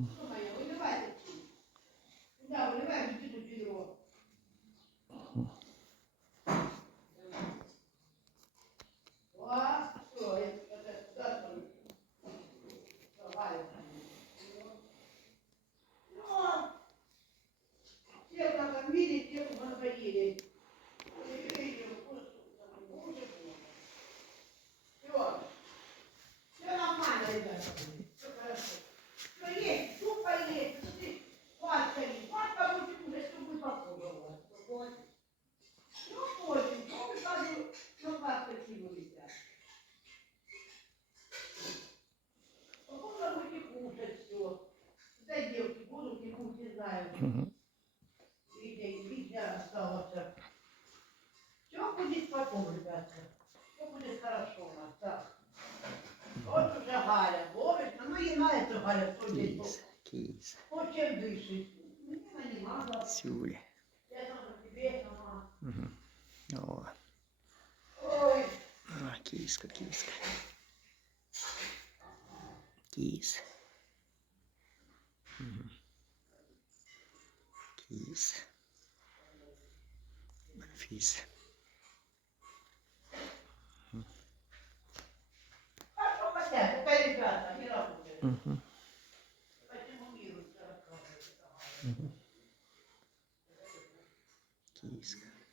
Думаю, виливайте. Да, виливай, іди тут відро. О, все, я это куда там? Давай. Ну, все накормили, все накормили. Все. Все нормально, ребята. Все хорошо. Все есть, супа есть, смотри, варка есть. Варка будет уже, что будет попробовать. Ну, очень. Ну, вы скажу, что варка кинулись. Потом будете кушать все. Да, девки будут, не будут, не знаю. Мгм. Видите, видите, осталось. Все будет потом, ребята. Все будет хорошо у нас, так. Вот уже Галя ловит, ну и на это Галя кто здесь был. Кіс, кіс, Ну, чем дышит? Мне она не надо. сюля. Я сама тебе сама. Угу. О, Ой, а, кіска, кіска. Кіс. Угу. Isso. Isso. Uhum. Uhum. Que isso, cara.